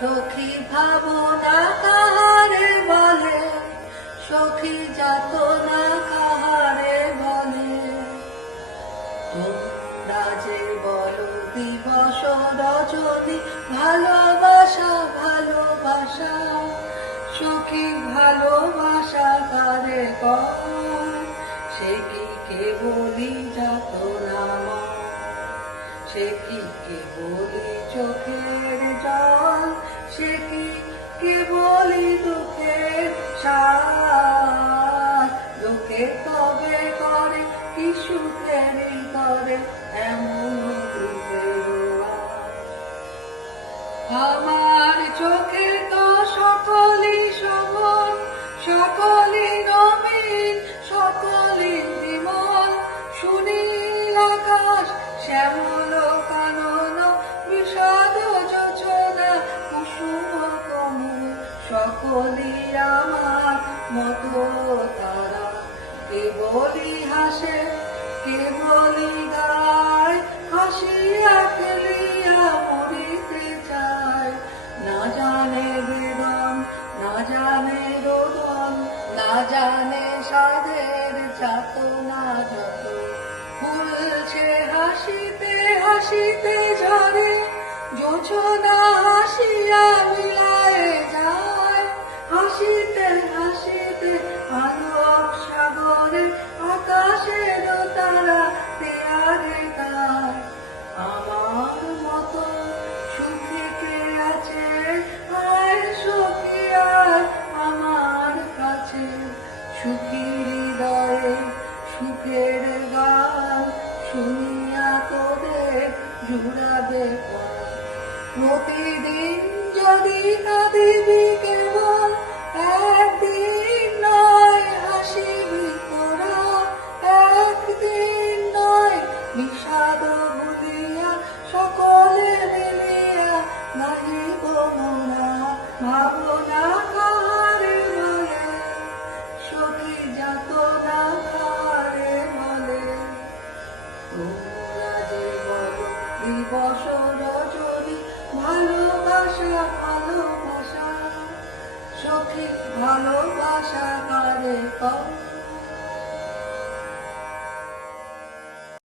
সখী ভাবনা কাহারে বলে, সখী যাতনা কাহারে বলে। তোমরা যে বলো দিবস রজনী, ভালোবাসা ভালোবাসা, সখী ভালোবাসা কারে কয়? সে কি কেবলই যাতনা, সে কি কেবলই চোখের জল, সে কি কেবলই দুঃখের সার। লোকে তবে করে কি সুখের তরে এমন আমার চোখে তো সকলই শোভন, সকলই নবীন, সকলই বিমল। সুনীল আকাশ, শ্যামল কানন, বিষাদ যোজনা, কুসুম কমল, সকলই আমার মতো তারা। কেবলই হাসে, কেবলই গায়, হাসিয়া খেলিয়া মরিতে চায়। না জানে বেদন, না জানে রোদন, না জানে সাধের যাতনা যত। ফুলছে হাসিতে হাসিতে ঝরে, জোছনা হাসিয়া মিলায়ে যায়। হাসিতে হাসিতে আলোক সাগরে, আকাশের তারা তেয়ারে গায়। আমার মতো সুখে কে আছে, আয় সখী আয় আমার কাছে। সুখী হৃদয়ে সুখের গান, শুনিয়া তোদের জুড়াবে প্রাণ। প্রতিদিন যদি কাঁদিবি কেবল, একদিন নয় হাসিবি তোরা। একদিন নয় বিষাদ ভুলিয়া, সকলে মিলিয়া গাহিব মোরা। ভাবনা কাহারে বলে, সখী যাতনা কাহারে বলে। তোমরা যে বলো দিবস রজনী, ভালোবাসা ভালোবাসা, সখী ভালোবাসা কারে কয়?